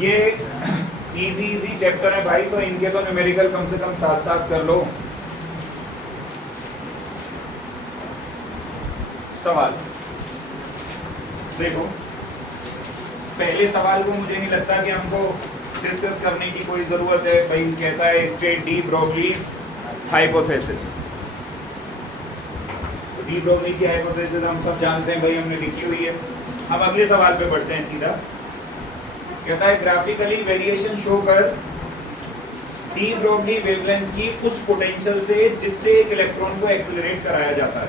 ये easy chapter है भाई, तो इनके तो न्यूमेरिकल कम से कम साथ साथ कर लो। सवाल देखो, पहले सवाल को मुझे नहीं लगता कि हमको डिस्कस करने की कोई जरूरत है। भाई कहता है state D Broglie's hypothesis. De Broglie की हाइपोथेसिस हम सब जानते हैं भाई, हमने लिखी हुई है। अब अगले सवाल पे बढ़ते हैं सीधा। कहता है ग्राफिकली वेरिएशन शो कर डी ब्रोगली वेवलेंथ की उस पोटेंशियल से जिससे एक इलेक्ट्रॉन को एक्सेलरेट कराया जाता है।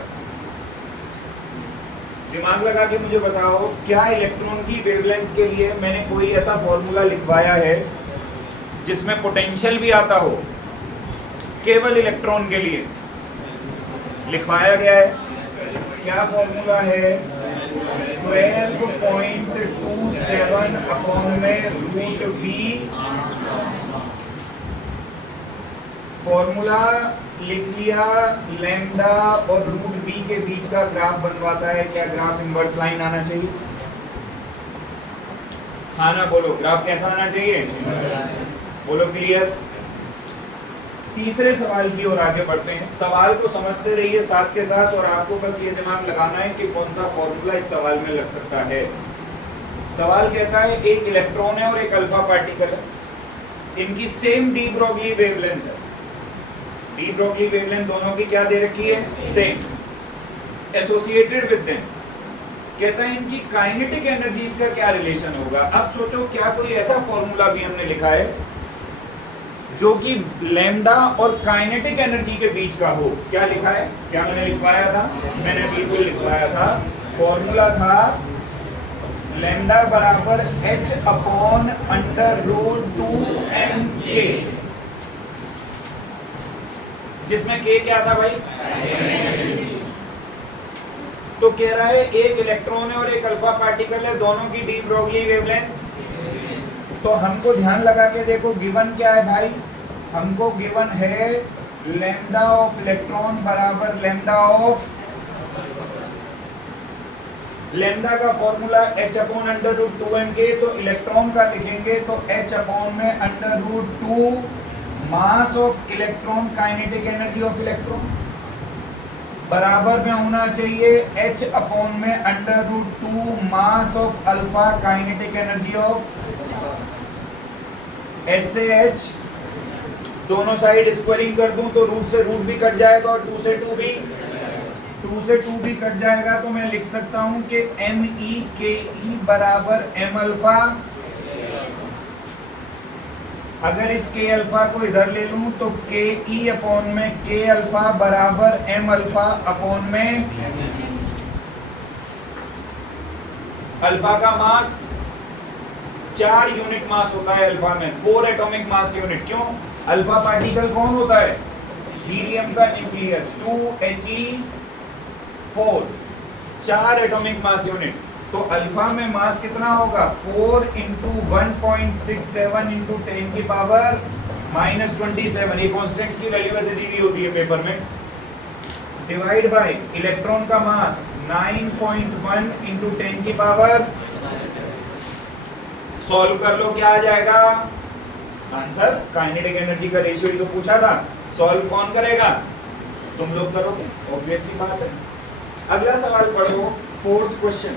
दिमाग लगा के मुझे बताओ, क्या इलेक्ट्रॉन की वेवलेंथ के लिए मैंने कोई ऐसा फॉर्मूला लिखवाया है जिसमें पोटेंशियल भी आता हो? केवल इलेक्ट्रॉन के लिए लिखवाया गया है। क्या फॉर्मूला है? 12.27 अपॉन में रूट बी। फॉर्मूला लिख लिया, लैम्डा और रूट बी के बीच का ग्राफ बनवाता है। क्या ग्राफ इनवर्स लाइन आना चाहिए? हाँ ना बोलो, ग्राफ कैसा आना चाहिए? बोलो क्लियर। तीसरे सवाल की ओर आगे बढ़ते हैं। सवाल को समझते रहिए साथ के साथ, और आपको बस ये दिमाग लगाना है कि कौन सा फॉर्मूला इस सवाल में लग सकता है। सवाल कहता है एक इलेक्ट्रॉन है और एक अल्फा पार्टिकल है, इनकी सेम डी ब्रोगली वेवलेंथ है। डी ब्रोगली वेवलेंथ दोनों की क्या दे रखी है? सेम। Associated with them. कहता है इनकी काइनेटिक एनर्जीज का क्या रिलेशन होगा। अब सोचो, क्या कोई ऐसा फॉर्मूला भी हमने लिखा है जो कि लैम्डा और काइनेटिक एनर्जी के बीच का हो? क्या लिखा है? क्या मैंने लिखवाया था? मैंने बिल्कुल लिखवाया था। फॉर्मूला था लैम्डा बराबर h upon under root 2mk, जिसमें k क्या था भाई? तो कह रहा है एक इलेक्ट्रॉन है और एक अल्फा पार्टिकल है, दोनों की डी ब्रोगली वेवलेंथ। तो हमको ध्यान लगा के देखो, गिवन क्या है भाई? हमको गिवन है लैम्डा ऑफ इलेक्ट्रॉन बराबर लैम्डा ऑफ, लैम्डा का formula h upon under root 2mk, तो इलेक्ट्रॉन का लिखेंगे तो h अपॉन में under root 2 mass of electron, kinetic energy of electron, बराबर में होना चाहिए h अपॉन में under root 2 mass of alpha, kinetic energy of S से H। दोनों साइड स्क्वायरिंग कर दूं तो रूट से रूट भी कट जाएगा और 2 से 2 भी कट जाएगा। तो मैं लिख सकता हूं कि MEKE बराबर M अल्फा। अगर इस K अल्फा को इधर ले लूं तो KE अपॉन में K अल्फा बराबर M अल्फा अपॉन में अल्फा का मास 4 यूनिट मास होता है अल्फा में, 4 एटॉमिक मास यूनिट। क्यों? अल्फा पार्टिकल कौन होता है? हीलियम का nucleus 2He4, 4 atomic mass unit. तो अल्फा में मास कितना होगा? 4 इंटू 1.67 इंटू 10 की पावर -27। ये कॉन्स्टेंट्स की वैल्यू वैसे दी हुई होती है पेपर में। डिवाइड बाय इलेक्ट्रॉन का मास 9.1 इंटू 10 की पावर। सॉल्व कर लो, क्या आ जाएगा आंसर? काइनेटिक एनर्जी का रेशियो ही तो पूछा था। सॉल्व कौन करेगा? तुम लोग करोगे, ऑब्वियस सी बात है। अगला सवाल पढ़ो, 4th क्वेश्चन।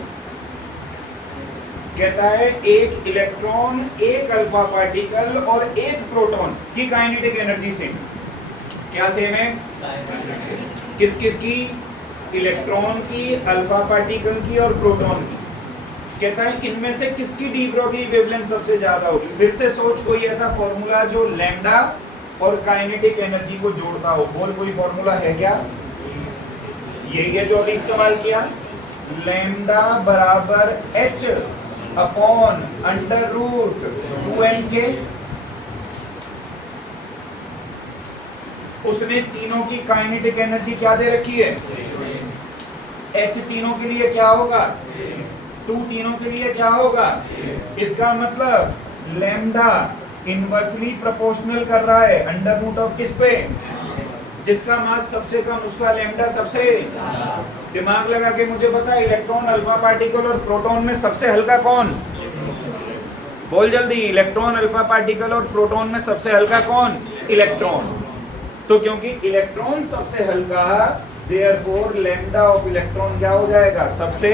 कहता है एक इलेक्ट्रॉन, एक अल्फा पार्टिकल और एक प्रोटॉन की काइनेटिक एनर्जी सेम। क्या सेम है? किस किस की? इलेक्ट्रॉन की, अल्फा पार्टिकल की और प्रोटॉन की। कहता है इनमें से किसकी डी ब्रोगली वेवलेंथ सबसे ज्यादा होगी? फिर से सोच, कोई ऐसा फॉर्मूला जो लैम्डा और काइनेटिक एनर्जी को जोड़ता हो। बोल, कोई फॉर्मूला है क्या? यही है जो अभी इस्तेमाल किया। लैम्डा बराबर h upon under root 2mk। उसने तीनों की काइनेटिक एनर्जी क्या दे रखी है? h तीनों के लिए क्या होगा? 2 तीनों के लिए क्या होगा? इसका मतलब लैम्डा इनवर्सली प्रोपोर्शनल कर रहा है अंडर रूट ऑफ किस पे? जिसका मास सबसे कम उसका लैम्डा सबसे। दिमाग लगा के मुझे बता, इलेक्ट्रॉन, अल्फा पार्टिकल और प्रोटॉन में सबसे हल्का कौन? बोल जल्दी, इलेक्ट्रॉन, अल्फा पार्टिकल और प्रोटॉन में सबसे हल्का कौन? इलेक्ट्रॉन। तो क्योंकि इलेक्ट्रॉन सबसे हल्का, देयरफॉर लैम्डा ऑफ इलेक्ट्रॉन क्या हो जाएगा? सबसे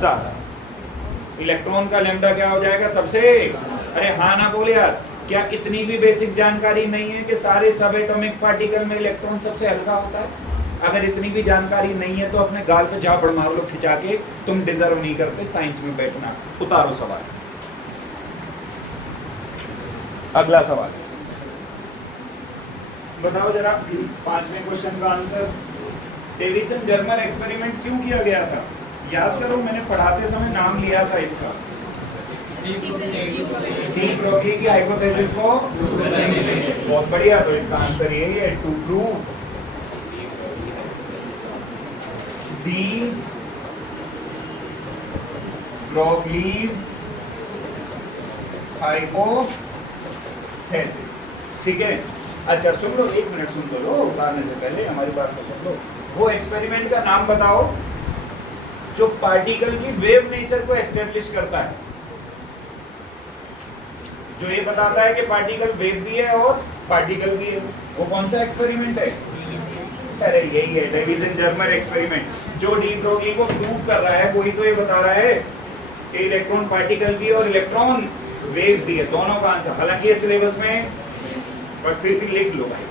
ज्यादा। इलेक्ट्रॉन का लैम्डा क्या हो जाएगा? सबसे। अरे हाँ ना बोल यार, क्या इतनी भी बेसिक जानकारी नहीं है कि सारे सब एटॉमिक पार्टिकल में इलेक्ट्रॉन सबसे हल्का होता है? अगर इतनी भी जानकारी नहीं है तो अपने गाल पे झापड़ मार लो खिंचा के, तुम डिजर्व नहीं करते साइंस में बैठना। उतारो सवाल। अगला सवाल बताओ जरा, 5वें क्वेश्चन का आंसर। डेविसन जर्मर एक्सपेरिमेंट क्यों किया गया था? याद करो, मैंने पढ़ाते समय नाम लिया था इसका। डी ब्रोगली की हाइपोथेसिस को बहुत बढ़िया, तो इसका आंसर यही है, to prove de Broglie's hypothesis. ठीक है, अच्छा सुन लो, 1 मिनट सुन तो लो, उतारने से पहले हमारी बात तो सुन लो। वो एक्सपेरिमेंट का नाम बताओ जो पार्टिकल की वेव नेचर को एस्टेब्लिश करता है, जो ये बताता है कि पार्टिकल वेव भी है और पार्टिकल भी है। वो कौन सा एक्सपेरिमेंट है? अरे यही है, डेविसन जर्मर एक्सपेरिमेंट। जो डी ब्रोगली को प्रूव कर रहा है वही तो ये बता रहा है कि इलेक्ट्रॉन पार्टिकल भी और इलेक्ट्रॉन वेव भी है, दोनों का आंसर। हालांकि ये सिलेबस में, बट फिर भी लिख लो भाई,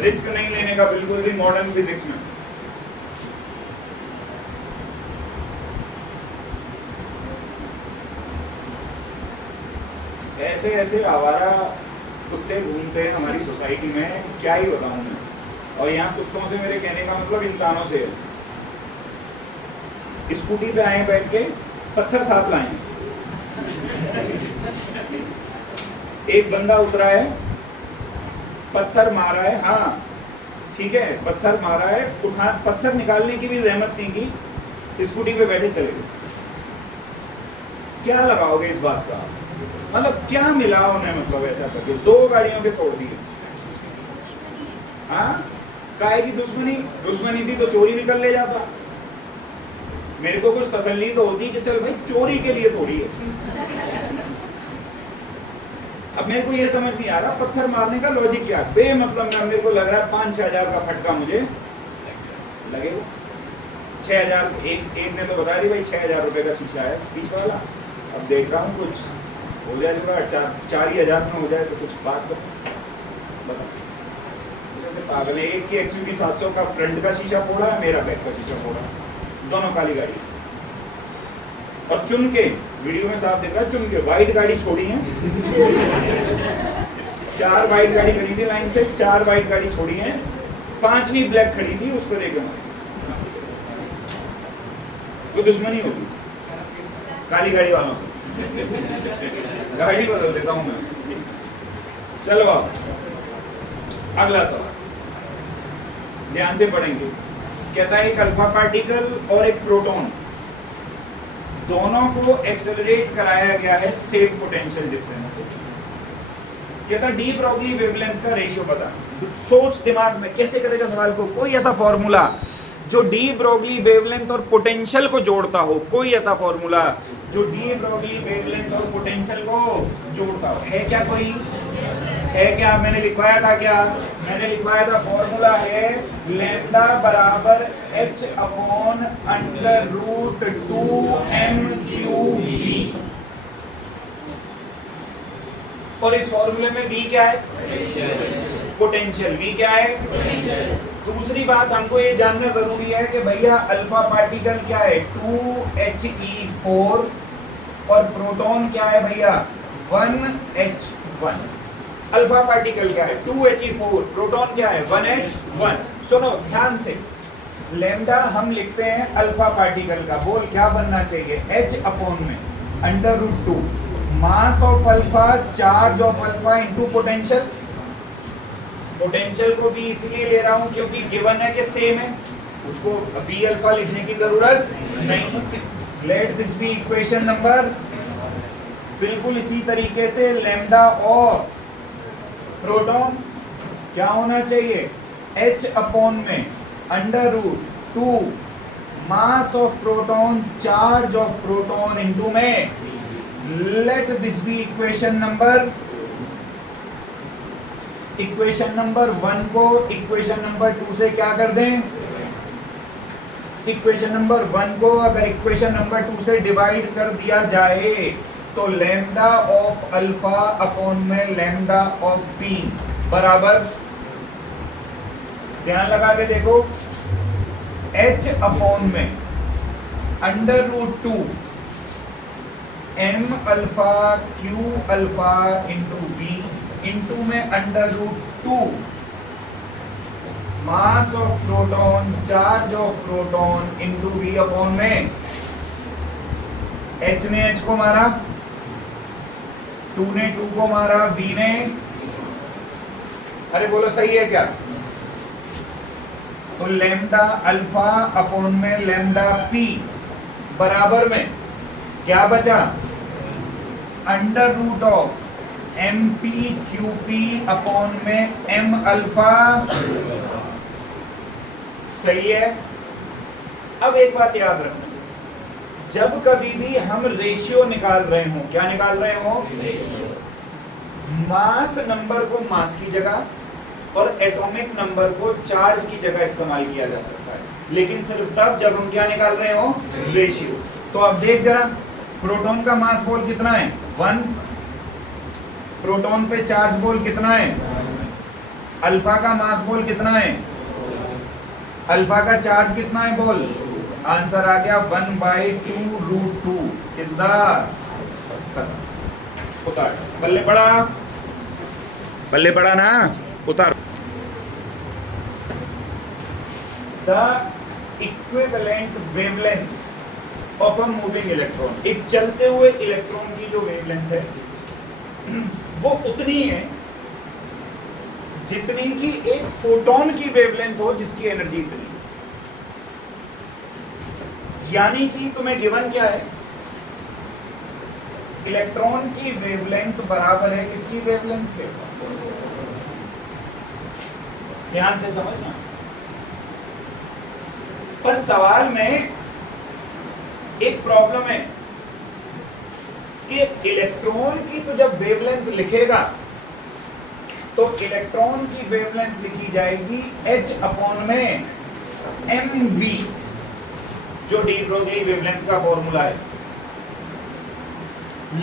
रिस्क नहीं लेने का बिल्कुल भी मॉडर्न फिजिक्स में। ऐसे ऐसे आवारा कुत्ते घूमते हैं हमारी सोसाइटी में, क्या ही बताऊं मैं। और यहाँ कुत्तों से मेरे कहने का मतलब इंसानों से है। स्कूटी पे आए बैठ के, पत्थर साथ लाए। एक बंदा उतरा है, पत्थर मारा है, हाँ ठीक है, पत्थर मारा है, उठा पत्थर निकालने की भी जहमत नहीं की, स्कूटी पे बैठे चले गए। क्या लगाओगे इस बात का? मतलब क्या मिला उन्हें, मतलब ऐसा करके 2 गाड़ियों के तोड़ दिए। हाँ, काहे की दुश्मनी? दुश्मनी थी तो चोरी भी कर ले जाता। मेरे को कुछ तसल्ली तो होती कि चल भाई चोरी के लिए थोड़ी है। अब मेरे को ये समझ नहीं आ रहा पत्थर मारने का लॉजिक क्या है। बेमतलब में मेरे को लग रहा है 5-6 हजार का फटका मुझे लगेगा। 6 हजार, एक ने तो बता दी भाई 6 हजार रुपए का शीशा है बीच वाला। अब देख रहा हूँ कुछ हो जाए, 4 ही हजार में हो जाए तो कुछ बात बता। जैसे पागल है, एक की XUV 700 का फ्रंट का शीशा फोड़ा है, मेरा बैक का शीशा फोड़ा, दोनों काली गाड़ी। और चुन के, वीडियो में साफ दिख रहा है, चुन के वाइट गाड़ी छोड़ी है। 4 वाइट गाड़ी खड़ी थी लाइन से, 4 वाइट गाड़ी छोड़ी है, 5वीं ब्लैक खड़ी थी, उस पर देखो तो दुश्मनी होगी काली गाड़ी वालों से। गाड़ी बदल देता हूं मैं। चलो अगला सवाल ध्यान से पढ़ेंगे। कहता है एक अल्फा पार्टिकल और एक प्रोटॉन, दोनों को एक्सेलरेट कराया गया है सेम पोटेंशियल डिफरेंस से। कहता डी ब्रोगली वेवलेंथ का रेशियो बता। सोच दिमाग में कैसे करेगा सवाल को। कोई ऐसा फॉर्मूला जो डी ब्रोगली वेवलेंथ और पोटेंशियल को जोड़ता हो, कोई ऐसा फॉर्मूला जो डी ब्रोगली वेवलेंथ और पोटेंशियल को जोड़ता हो, है क्या? कोई है क्या? मैंने लिखवाया था क्या? मैंने लिखवाया था फॉर्मूला है लैम्डा बराबर h upon under root 2m3v। और इस फॉर्मूले में v क्या है? पोटेंशियल। v क्या है? दूसरी बात हमको ये जानना जरूरी है कि भैया अल्फा पार्टिकल क्या है? 2he4 और प्रोटॉन क्या है भैया? 1h1। अल्फा पार्टिकल क्या है? 2he4, प्रोटॉन क्या है? 1h1। सुनो ध्यान से, लैम्डा हम लिखते हैं अल्फा पार्टिकल का, बोल क्या बनना चाहिए? h अपॉन में under root 2 mass of alpha, charge of alpha into potential. Potential को भी इसलिए ले रहा हूं क्योंकि गिवन है कि सेम है, उसको बी अल्फा लिखने की जरूरत नहीं। Let this be equation number. बिल्कुल इसी तरीके से लैम्डा ऑफ प्रोटॉन क्या होना चाहिए? h अपॉन में under root 2 mass of proton, charge of proton into में let this be equation number 1 को इक्वेशन नंबर 2 से क्या कर दें? इक्वेशन नंबर 1 को अगर इक्वेशन नंबर 2 से डिवाइड कर दिया जाए तो लैम्डा ऑफ अल्फा अपॉन में लैम्डा ऑफ पी बराबर, ध्यान लगा के देखो, h अपॉन में under root 2 m alpha q alpha into v into में under root 2 mass of proton charge of proton into v upon में h ने h को मारा, 2 ने 2 को मारा, v ने, अरे बोलो सही है क्या? तो लैम्डा अल्फा अपॉन में लैम्डा पी बराबर में क्या बचा? Under root of m p q p upon में एम अल्फा। सही है। अब एक बात याद रखना, जब कभी भी हम रेशियो निकाल रहे हो, क्या निकाल रहे हो? मास नंबर को मास की जगह और एटॉमिक नंबर को चार्ज की जगह इस्तेमाल किया जा सकता है, लेकिन सिर्फ तब जब हम क्या निकाल रहे हो? रेशियो। तो अब देख जरा, प्रोटॉन का मास बोल कितना है? 1। प्रोटॉन पे चार्ज बोल कितना है? अल्फा का मास बोल कितना है? अल्फा का चार्ज कितना है बोल? आंसर आ गया 1/2√2 इज द, उतार, बल्ले पड़ा ना, उतार। The equivalent wavelength of a moving electron, एक चलते हुए इलेक्ट्रॉन की जो वेवलेंथ है वो उतनी है जितनी की एक फोटोन की वेवलेंथ हो जिसकी एनर्जी इतनी। यानी कि तुम्हें गिवन क्या है? इलेक्ट्रॉन की वेवलेंथ बराबर है किसकी वेवलेंथ के? ध्यान से समझना। पर सवाल में एक प्रॉब्लम है कि इलेक्ट्रॉन की तो जब वेवलेंथ लिखेगा तो इलेक्ट्रॉन की वेवलेंथ लिखी जाएगी h अपॉन में mv, जो डी ब्रोगली वेवलेंथ का फॉर्मूला है।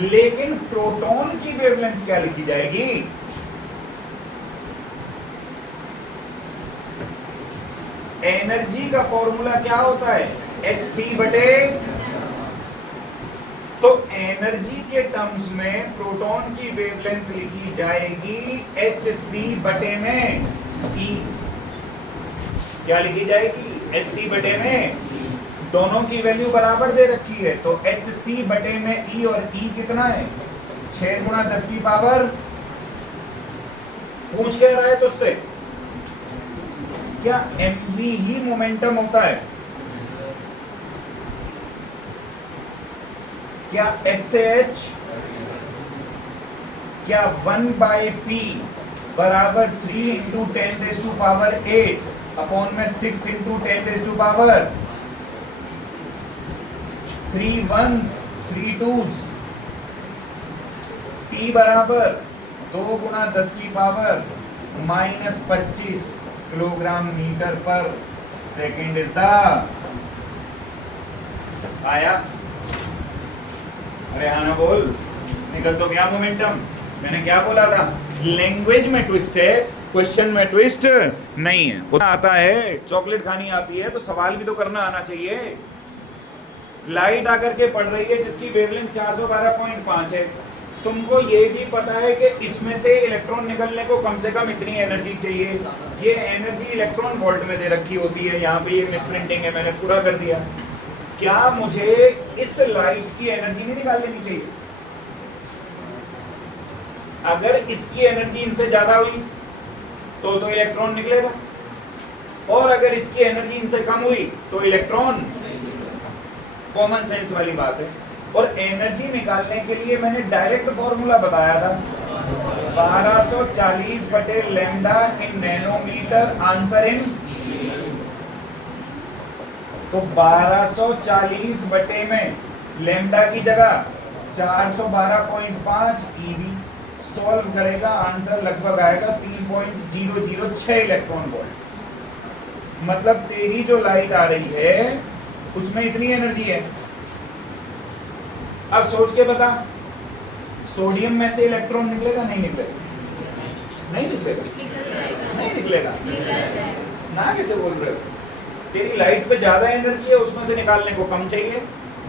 लेकिन प्रोटॉन की वेवलेंथ क्या लिखी जाएगी? एनर्जी का फॉर्मूला क्या होता है? hc बटे, तो एनर्जी के टर्म्स में प्रोटॉन की वेवलेंथ लिखी जाएगी hc बटे में e। क्या लिखी जाएगी? hc बटे में, दोनों की वैल्यू बराबर दे रखी है, तो hc बटे में e, और e कितना है? 6 गुणा 10 की पावर। पूछ क्या रहा है तुझसे? क्या mv ही मोमेंटम होता है? क्या h से h, क्या 1/p बराबर 3 इंटू 10⁸ अपॉन में 6 इंटू 10⁻, 3 1s 3 2s, p बराबर 2 गुणा 10 की पावर -25 किलोग्राम मीटर पर सेकेंड इज द। आया? अरे हाँ ना बोल, निकल तो गया मोमेंटम। मैंने क्या बोला था? लैंग्वेज में ट्विस्ट है, क्वेश्चन में ट्विस्ट नहीं है। आता है, चॉकलेट खानी आती है तो सवाल भी तो करना आना चाहिए। लाइट आकर के पड़ रही है जिसकी वेवलेंथ 412.5 है, तुमको ये भी पता है कि इसमें से इलेक्ट्रॉन निकलने को कम से कम इतनी एनर्जी चाहिए। ये एनर्जी इलेक्ट्रॉन वोल्ट में दे रखी होती है। यहाँ पे ये मिसप्रिंटिंग है, मैंने पूरा कर दिया। क्या मुझे इस लाइट की एनर्जी नहीं निकाल लेनी चाहिए? अगर इसकी एनर्जी इनसे ज्यादा हुई तो इलेक्ट्रॉन निकलेगा, और अगर इसकी एनर्जी इनसे कम हुई तो इलेक्ट्रॉन, कॉमन सेंस वाली बात है। और एनर्जी निकालने के लिए मैंने डायरेक्ट फॉर्मूला बताया था, 1240 बटे lambda in nanometre, answer in. तो 1240 बटे में लैम्डा की जगह 412.5 eV सॉल्व करेगा, आंसर लगभग आएगा 3.006 इलेक्ट्रॉन वोल्ट। मतलब तेरी जो लाइट आ रही है उसमें इतनी एनर्जी है। अब सोच के बता, सोडियम में से इलेक्ट्रॉन निकलेगा नहीं निकलेगा? नहीं निकलेगा, नहीं निकलेगा ना। कैसे बोल रहे हो? तेरी लाइट पे ज्यादा एनर्जी है, उसमें से निकालने को कम चाहिए,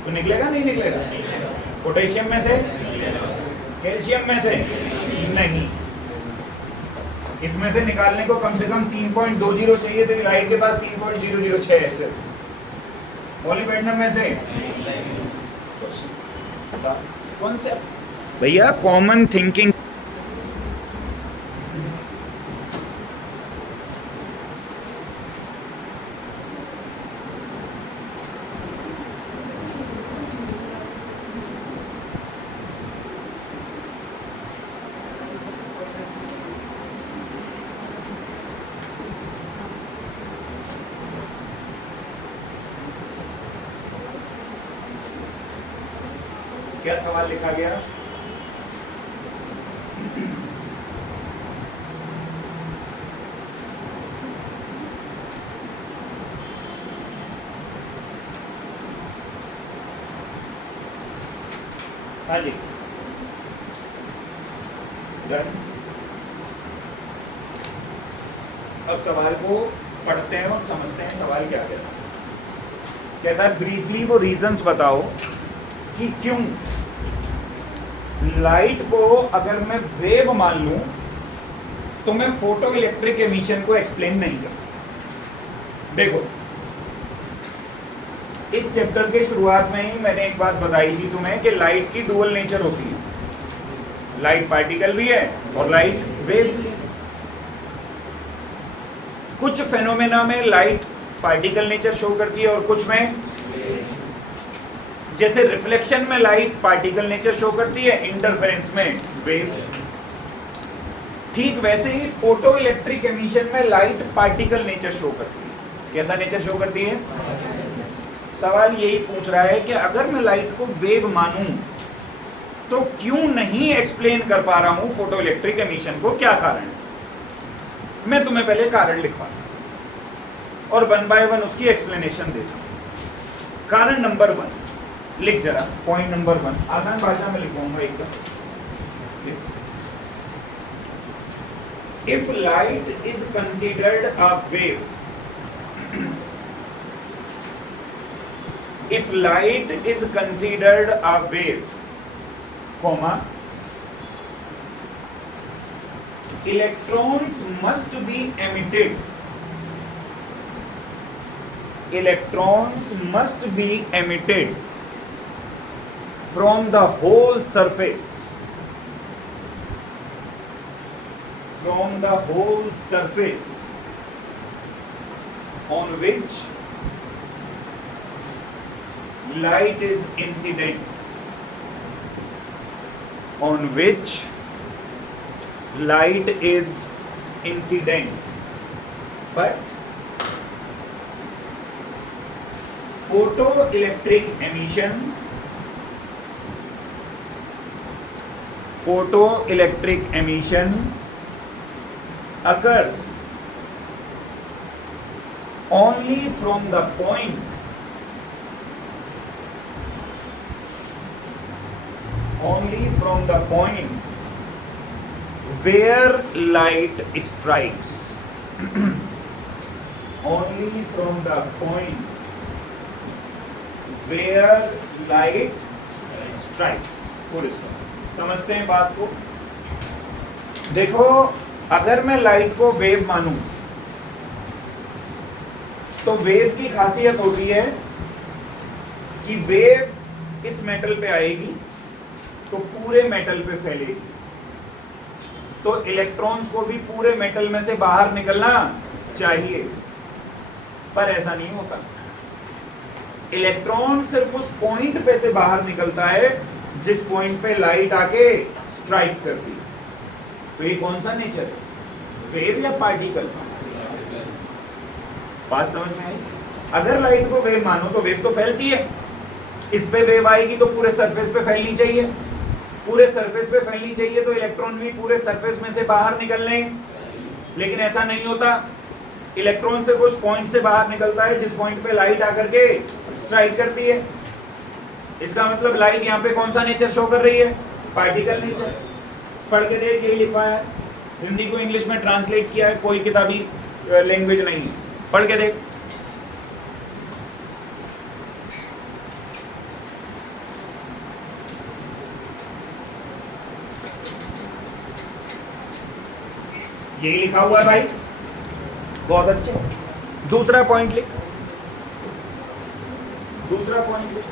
तो निकलेगा नहीं निकलेगा? पोटेशियम में से, कैल्शियम में से नहीं, इसमें से निकालने को कम से कम 3.20 चाहिए, तेरी लाइट के पास 3.006 है सिर्फ। मॉलिब्डेनम में से कौन से? भैया कॉमन थिंकिंग। क्या सवाल लिखा गया? हाँ जी, अब सवाल को पढ़ते हैं और समझते हैं सवाल क्या कहता है। कहता है ब्रीफली वो रीजंस बताओ कि क्यों लाइट को अगर मैं वेव मान लूं तो मैं फोटो इलेक्ट्रिक एमिशन को एक्सप्लेन नहीं कर सकता। देखो, इस चैप्टर के शुरुआत में ही मैंने एक बात बताई थी तुम्हें कि लाइट की डुअल नेचर होती है, लाइट पार्टिकल भी है और लाइट वेव भी है। कुछ फेनोमेना में लाइट पार्टिकल नेचर शो करती है और कुछ में, जैसे रिफ्लेक्शन में लाइट पार्टिकल नेचर शो करती है, इंटरफेरेंस में वेव। ठीक वैसे ही फोटो इलेक्ट्रिक एमिशन में लाइट पार्टिकल नेचर शो करती है। कैसा नेचर शो करती है? सवाल यही पूछ रहा है कि अगर मैं लाइट को वेव मानूं तो क्यों नहीं एक्सप्लेन कर पा रहा हूं फोटो इलेक्ट्रिक एमिशन को, क्या कारण है? मैं तुम्हें पहले कारण लिखवाता और वन बाय वन उसकी एक्सप्लेनेशन देता हूं। कारण नंबर 1 लिख जरा, पॉइंट नंबर 1 आसान भाषा में लिखूंगा एकदम। If light is considered a wave, if light is considered a wave, comma, electrons must be emitted, electrons must be emitted from the whole surface, from the whole surface on which light is incident, on which light is incident, but photoelectric emission, photoelectric emission occurs only from the point, only from the point where light strikes, only from the point where light strikes, full stop। समझते हैं बात को? देखो, अगर मैं light को wave मानूं तो वेव की खासियत होती है कि वेव इस मेटल पे आएगी तो पूरे मेटल पे फैलेगी, तो इलेक्ट्रॉन्स को भी पूरे मेटल में से बाहर निकलना चाहिए, पर ऐसा नहीं होता। इलेक्ट्रॉन सिर्फ उस पॉइंट पे से बाहर निकलता है जिस पॉइंट पे लाइट आके स्ट्राइक करती है। तो ये कौन सा नेचर है, वेव या पार्टिकल? बात समझ में आई? अगर लाइट को वेव मानो तो वेव तो फैलती है, इस पे वेव आएगी तो पूरे सरफेस पे फैलनी चाहिए, पूरे सरफेस पे फैलनी चाहिए, तो इलेक्ट्रॉन भी पूरे सरफेस में से बाहर निकलने, लेकिन ऐसा नहीं होता। इलेक्ट्रॉन सिर्फ उस पॉइंट से बाहर निकलता है जिस पॉइंट पे लाइट आकर के स्ट्राइक करती है। इसका मतलब लाइट यहाँ पे कौन सा नेचर शो कर रही है? Particle nature. पढ़ के देख, यही लिखा है, हिंदी को इंग्लिश में ट्रांसलेट किया है, कोई किताबी लैंग्वेज नहीं है, पढ़ के देख। यही लिखा हुआ है भाई, बहुत अच्छे। दूसरा पॉइंट लिख, दूसरा पॉइंट लिख।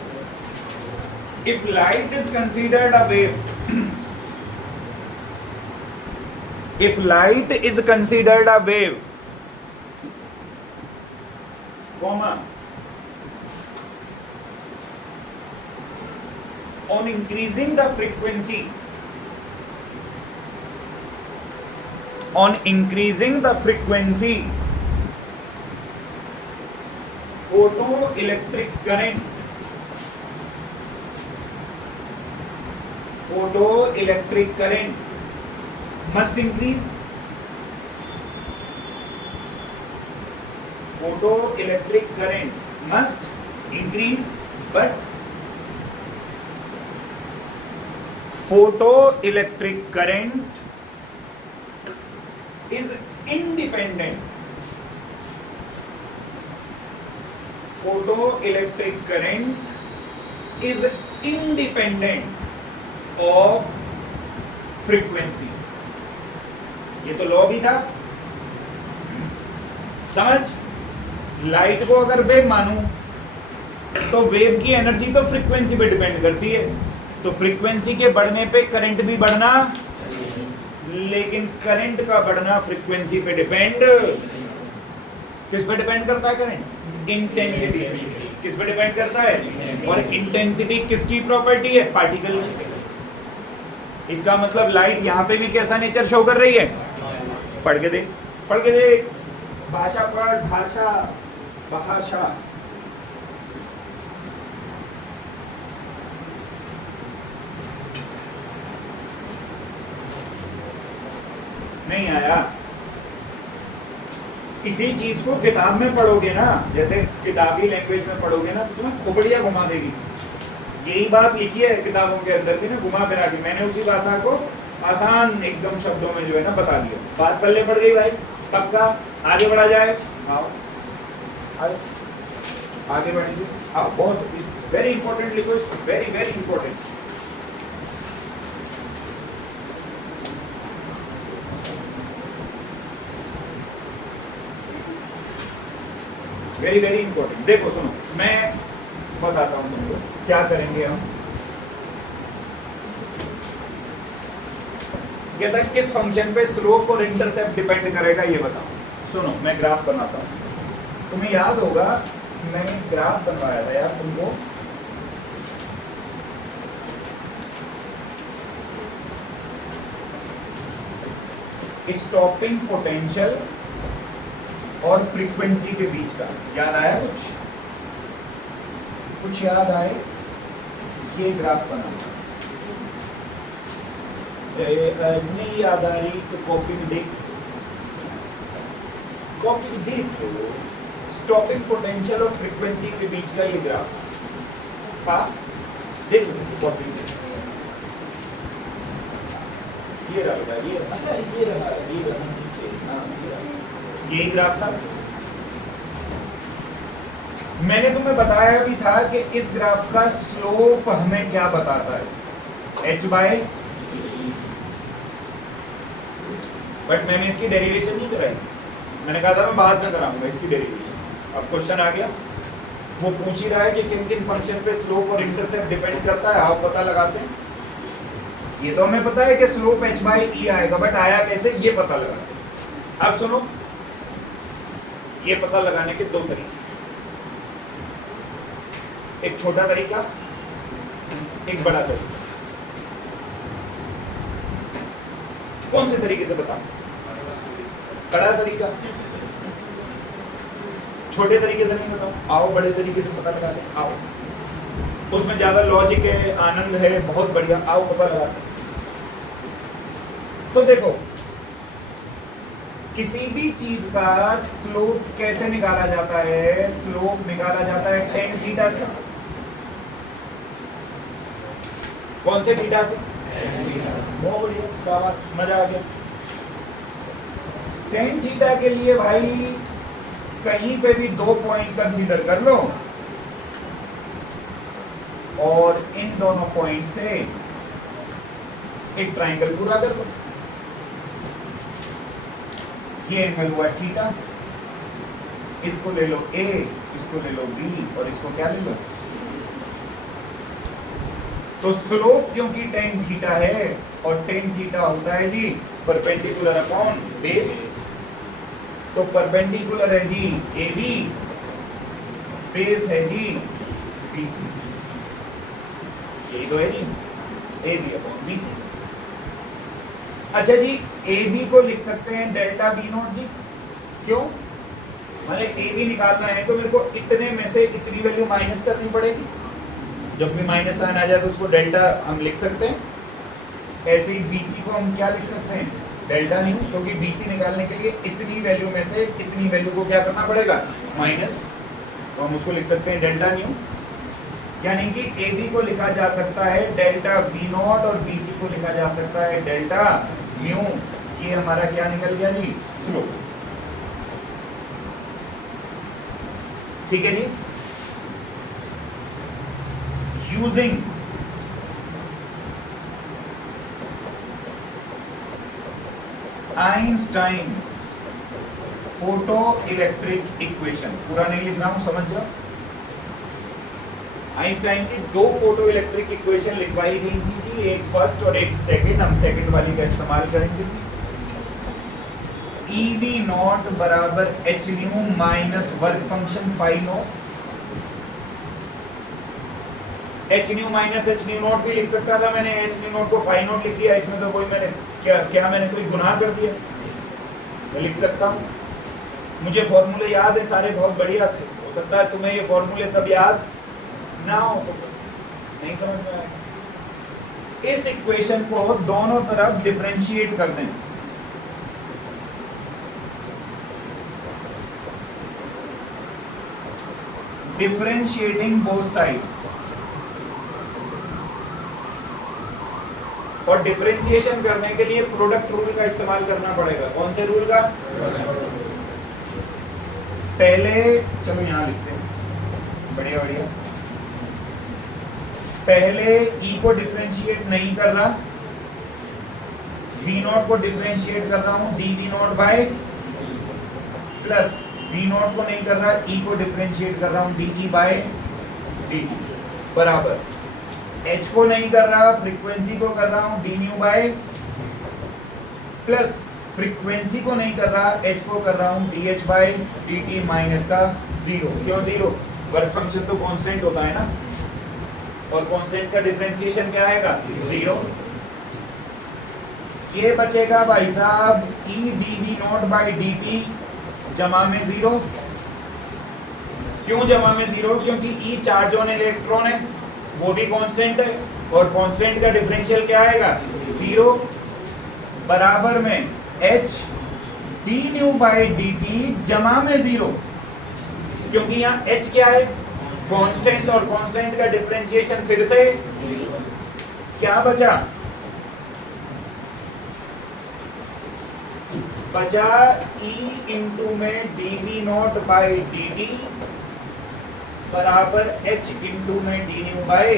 If light is considered a wave, if light is considered a wave, comma, on increasing the frequency, on increasing the frequency, photoelectric current, photoelectric current must increase, photoelectric current must increase, but photoelectric current is independent, photoelectric current is independent of frequency। ये तो law भी था, समझ। Light को अगर wave मानूं तो wave की एनर्जी तो फ्रीक्वेंसी पे डिपेंड करती है, तो फ्रीक्वेंसी के बढ़ने पे करंट भी बढ़ना, लेकिन करंट का बढ़ना फ्रीक्वेंसी पे डिपेंड, किस पे डिपेंड करता है? Current intensity. किस पे डिपेंड करता है? और इंटेंसिटी किसकी प्रॉपर्टी है? पार्टिकल की। इसका मतलब लाइट यहाँ पे भी कैसा नेचर शो कर रही है? पढ़ के देख, पढ़ के देख, भाषा पढ़, भाषा, भाषा। नहीं आया? इसी चीज को किताब में पढ़ोगे ना, जैसे किताबी लैंग्वेज में पढ़ोगे ना, तो तुम्हें खोपड़ियां घुमा देगी। यही बात लिखी है किताबों के अंदर भी ना, घुमा फिरा के मैंने उसी भाषा को आसान एकदम शब्दों में जो है ना बता दिया। बात पल्ले पड़ गई भाई, पक्का। आगे बढ़ा जाए, आओ आगे बढ़ेंगे। हाँ, बहुत वेरी इंपॉर्टेंट लिखो, very very important. Very very important. देखो सुनो, मैं बताता हूँ तुमको क्या करेंगे हम। कहता है किस फंक्शन पे स्लोप और इंटरसेप्ट डिपेंड करेगा, ये बताओ। सुनो, मैं ग्राफ बनाता हूँ। तुम्हें याद होगा मैंने ग्राफ बनवाया था यार तुमको, स्टॉपिंग पोटेंशियल और फ्रीक्वेंसी के बीच का। याद आया कुछ? कुछ याद आए? ये ग्राफ बना, नहीं याद आ रही तो कॉपी में देख, कॉपी में देख लो। स्टॉपिंग पोटेंशियल और फ्रीक्वेंसी के बीच का ये ग्राफ, हाँ देख लो कॉपी में। ये रहा, ये रहा, ये रहा, ये रहा, यही ग्राफ था। मैंने तुम्हें बताया भी था कि इस ग्राफ का स्लोप हमें क्या बताता है? h बाय, बट मैंने इसकी डेरिवेशन नहीं कराई। मैंने कहा था मैं बाद में कराऊंगा इसकी डेरिवेशन। अब क्वेश्चन आ गया, वो पूछ ही रहा है कि किन किन फंक्शन पे स्लोप और इंटरसेप्ट डिपेंड करता है, आओ पता लगाते हैं। ये तो हमें पता है कि स्लोप h बाय e आएगा, बट आया कैसे ये पता लगाते हैं। अब सुनो, ये पता लगाने के दो तरीके, एक छोटा तरीका, एक बड़ा तरीका। कौन से तरीके से बताओ? बड़ा तरीका। छोटे तरीके से नहीं बताओ, आओ बड़े तरीके से पता लगा लें। आओ उसमें ज्यादा लॉजिक है, आनंद है, बहुत बढ़िया। आओ पता लगाते। तो देखो किसी भी चीज का स्लोप कैसे निकाला जाता है? स्लोप निकाला जाता है टेन थीटा से। कौन से थीटा से? बहुत बढ़िया, शाबाश, मजा आ गया। टेन थीटा के लिए भाई कहीं पे भी 2 पॉइंट कंसीडर कर लो और इन दोनों पॉइंट से एक ट्रायंगल पूरा कर दो। ये एंगल हुआ थीटा, इसको ले लो ए, इसको ले लो बी और इसको क्या ले लो? तो स्लोप क्योंकि टेन थीटा है और टेन थीटा होता है जी परपेंडिकुलर अपॉन बेस, तो परपेंडिकुलर है जी ए बी, बेस है जी बी सी। यही तो है जी A B upon B C. अच्छा जी ए बी को लिख सकते हैं डेल्टा बी नॉट जी। क्यों? मैंने ए बी निकालना है तो मेरे को इतने में से इतनी वैल्यू माइनस करनी पड़ेगी। जब भी माइनस साइन आ जाए तो उसको डेल्टा हम लिख सकते हैं। ऐसे ही बीसी को हम क्या लिख सकते हैं? डेल्टा न्यू, क्योंकि बीसी निकालने के लिए इतनी वैल्यू में से इतनी वैल्यू को क्या करना पड़ेगा? माइनस। तो हम उसको लिख सकते हैं डेल्टा न्यू। यानी कि ए बी को लिखा जा सकता है डेल्टा बी नॉट और बीसी को लिखा जा सकता है डेल्टा म्यू। ये हमारा क्या निकल गया जी? स्लोप। ठीक है जी। Using Einstein's photo electric equation, पूरा नहीं लिख रहा हूं, समझ जाओ। आइंस्टाइन की 2 फोटो इलेक्ट्रिक इक्वेशन लिखवाई गई थी जी, एक फर्स्ट और एक सेकंड। हम सेकंड वाली का इस्तेमाल करेंगे। ई वी नॉट बराबर h nu minus work function phi naught. H nu minus h nu naught भी लिख सकता था, मैंने एच न्यू नॉट को फाई नॉट लिख दिया। इसमें तो कोई मैंने क्या मैंने कोई गुनाह कर दिया? मैं लिख सकता हूँ। मुझे फॉर्मूले याद है सारे बहुत बढ़िया से। हो सकता है तुम्हें ये फॉर्मूले सब याद ना हो तो नहीं समझ में आएगा। इस इक्वेशन को दोनों तरफ डिफरेंशिएट कर दें। Differentiating both sides. और डिफरेंशिएशन करने के लिए प्रोडक्ट रूल का इस्तेमाल करना पड़ेगा। कौन से रूल का? पहले चलो यहां लिखते हैं, बढ़िया बढ़िया। पहले ई को डिफरेंशिएट नहीं कर रहा, वी नॉट को डिफरेंशिएट कर रहा हूं d v naught by, plus v naught को नहीं कर रहा, ई को डिफरेंशिएट कर रहा हूं d e by d t, बराबर एच को नहीं कर रहा, फ्रीक्वेंसी को कर रहा हूं d nu by, plus frequency को नहीं कर रहा, एच को कर रहा हूं d h by d t minus का 0। क्यों 0? वर्क फंक्शन तो कांस्टेंट होता है ना, और कांस्टेंट का डिफरेंशिएशन क्या आएगा? 0। ये बचेगा भाई साहब e d v not by d t जमा में 0। क्यों जमा में 0? क्योंकि ई चार्ज ऑन इलेक्ट्रॉन है, वो भी कांस्टेंट है, और कांस्टेंट का डिफरेंशियल क्या आएगा? 0 बराबर में H D nu by d t जमा में 0। क्योंकि यहाँ एच क्या है? कांस्टेंट, और कांस्टेंट का डिफरेंशिएशन फिर से क्या बचा? बचा ई इंटू में d v not by d t बराबर एच इंटू में डी न्यू बाई।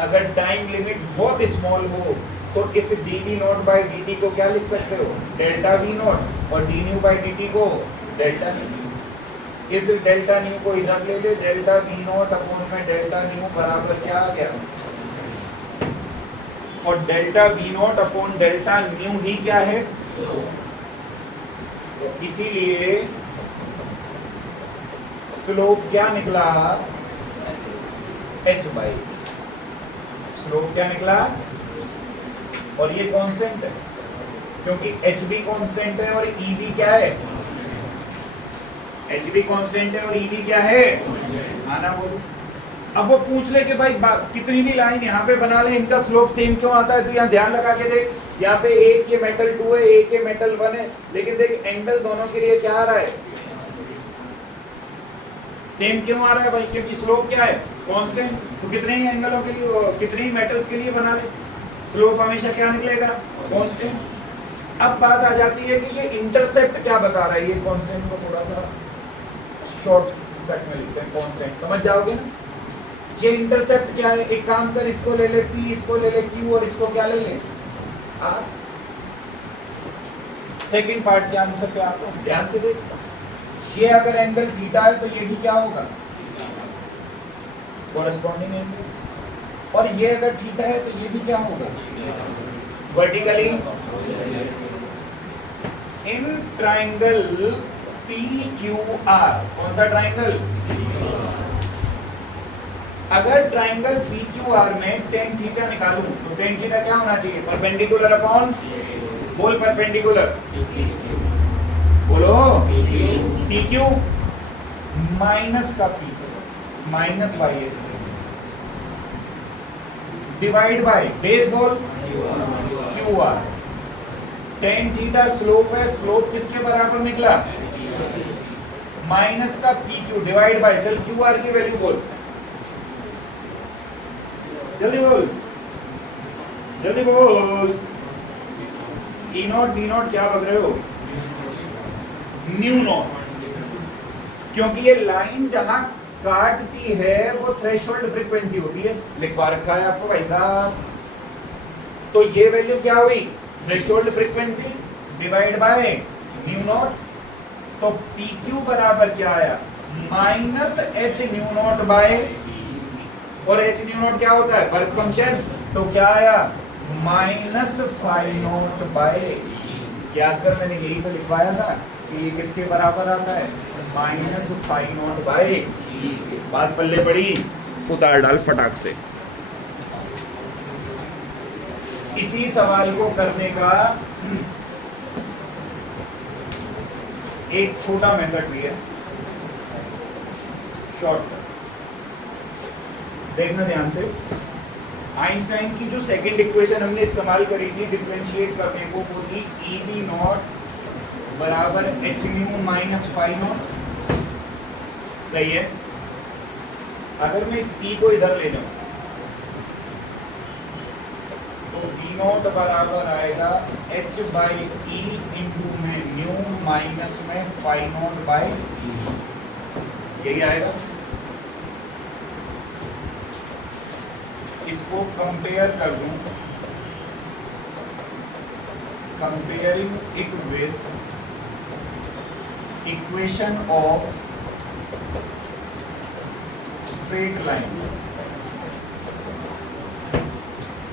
अगर टाइम लिमिट बहुत स्मॉल हो तो इस d v not by d t को क्या लिख सकते हो? डेल्टा वी नॉट, और d nu by d t को डेल्टा न्यू। इस डेल्टा न्यू को इधर ले ले, डेल्टा वी नॉट अपॉन में डेल्टा न्यू बराबर क्या आ गया? और delta v not upon delta nu ही क्या है? इसीलिए स्लोप क्या निकला? h by. स्लोप क्या निकला? और ये कांस्टेंट है, क्योंकि h भी कांस्टेंट है और e भी क्या है? h भी कांस्टेंट है और e भी क्या है? आना बोलो। अब वो पूछ ले कि भाई कितनी भी लाइन यहाँ पे बना ले, इनका स्लोप सेम क्यों आता है, तो यहाँ ध्यान लगा के देख, यहाँ पे एक ये मेटल 2 है, एक ये मेटल 1 है, लेकिन देख एंगल दोनों के लिए क्या आ रहा है, सेम क्यों आ रहा है भाई, क्योंकि स्लोप क्या है, कांस्टेंट। तो कितने ही एंगलों के लिए, कितने ही मेटल्स के लिए बना ले, स्लोप हमेशा क्या निकलेगा, कांस्टेंट। अब बात आ जाती है कि ये इंटरसेप्ट क्या बता रहा है, ये कांस्टेंट को थोड़ा सा शॉर्ट कट में लिखते हैं, कांस्टेंट समझ जाओगे ना। ये इंटरसेप्ट क्या है, एक काम कर, इसको ले ले P, इसको ले ले Q और इसको क्या ले ले R। सेकंड पार्ट के आंसर पे आता हूं, ध्यान से देख। ये अगर एंगल थीटा है तो ये भी क्या होगा, कोरेस्पॉन्डिंग एंगल, और ये अगर थीटा है तो ये भी क्या होगा, वर्टिकली। इन ट्राइंगल PQR, कौन सा ट्राइंगल, अगर ट्राइंगल PQR में टेन थीटा निकालूं तो टेन थीटा क्या होना चाहिए, परपेंडिकुलर अपॉन, बोल परपेंडिकुलर, बोलो PQ माइनस का P minus YS divide by base, बोल QR। टेन थीटा स्लोप है, स्लोप किसके बराबर निकला, माइनस का PQ डिवाइड बाय, चल QR की वैल्यू बोल, जल्दी बोल, जल्दी बोल, E नॉट V नॉट क्या बग रहे हो, न्यू नॉट, क्योंकि ये लाइन जहां काटती है वो थ्रेशोल्ड फ्रीक्वेंसी होती है, लिखवा रखा है आपको भाई साहब। तो ये वैल्यू क्या हुई, threshold frequency divide by nu not. तो PQ बराबर क्या आया, minus H nu not by, और H न्यू नॉट क्या होता है, वर्क फंक्शन, तो क्या आया, माइनस फाई नॉट बाय, याद कर मैंने यही तो लिखवाया था कि ये किसके बराबर आता है, माइनस फाई नॉट बाय। बात पल्ले पड़ी, उतार डाल फटाक से। इसी सवाल को करने का एक छोटा मेथड भी है, शॉर्टकट, देखना ध्यान से। आइंस्टाइन की जो सेकंड इक्वेशन हमने इस्तेमाल करी थी डिफरेंशिएट करने को, वो थी EV नॉट बराबर H nu minus phi not, सही है। अगर मैं इस E को इधर ले जाऊं तो V नॉट बराबर आएगा H बाई E इंटू में न्यू माइनस में फाई नॉट बाई, यही आएगा। इसको कंपेयर कर दूं, comparing it with equation of straight line,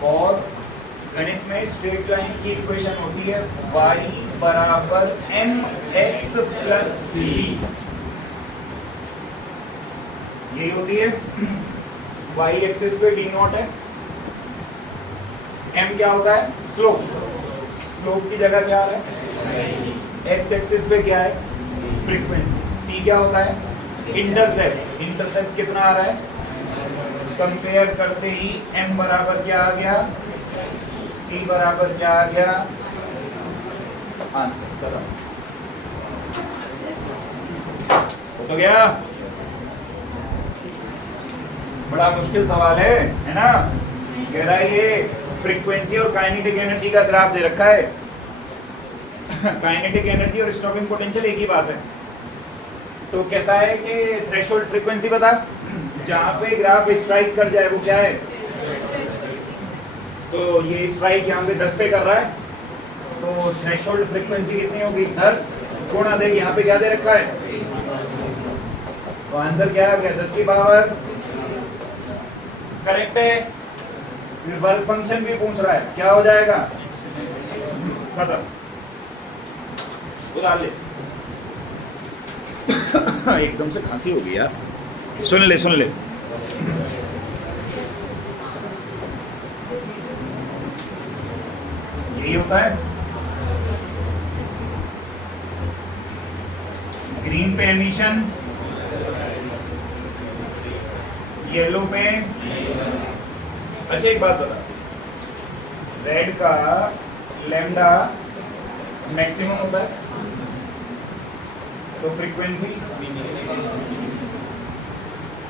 और गणित में स्ट्रेट लाइन की इक्वेशन होती है y बराबर mx प्लस c, यही होती है। y एक्सिस पे d नॉट है, m क्या होता है, स्लोप, स्लोप की जगह क्या आ रहा है, x एक्सिस पे क्या है, फ्रीक्वेंसी, c क्या होता है, इंटरसेप्ट, इंटरसेप्ट कितना आ रहा है, कंपेयर करते ही m बराबर क्या आ गया, c बराबर क्या आ गया, आंसर खत्म हो तो गया। बड़ा मुश्किल सवाल है ना, कह रहा है ये फ्रीक्वेंसी और काइनेटिक एनर्जी का ग्राफ दे रखा है। काइनेटिक एनर्जी और स्टॉपिंग पोटेंशियल एक ही बात है। तो कहता है कि थ्रेशोल्ड फ्रीक्वेंसी बता, जहां पे ग्राफ स्ट्राइक कर जाए वो क्या है, तो ये स्ट्राइक यहाँ पे 10 पे कर रहा है, तो थ्रेशोल्ड फ्रीक्वेंसी कितनी होगी, 10 गुणा देख यहाँ पे क्या दे रखा है, तो आंसर क्या आ गया, 10 की पावर, करेक्ट है। फिर वर्क फंक्शन भी पूछ रहा है, क्या हो जाएगा, खत्म, उतार ले। एकदम से खांसी हो गई यार, सुन ले सुन ले। यही होता है, ग्रीन पे एमिशन, येलो पे। अच्छा एक बात बता, रेड का लैम्डा मैक्सिमम होता है तो फ्रीक्वेंसी,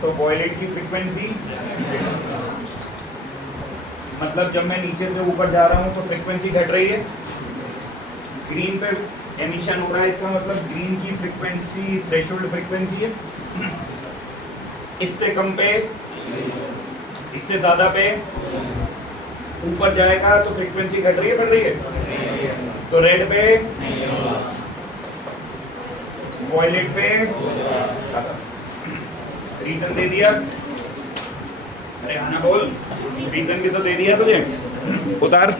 तो वॉयलेट की फ्रीक्वेंसी, मतलब जब मैं नीचे से ऊपर जा रहा हूं तो फ्रीक्वेंसी घट रही है। ग्रीन पे एमिशन हो रहा है, इसका मतलब ग्रीन की फ्रीक्वेंसी थ्रेशोल्ड फ्रीक्वेंसी है। इससे कम पे, इससे ज्यादा पे ऊपर जाएगा तो फ्रीक्वेंसी घट रही है बढ़ रही है? तो रेड पे, वॉयलेट पे। रीजन दे दिया, अरे हाँ ना बोल, रीजन भी तो दे दिया तुझे, उतार।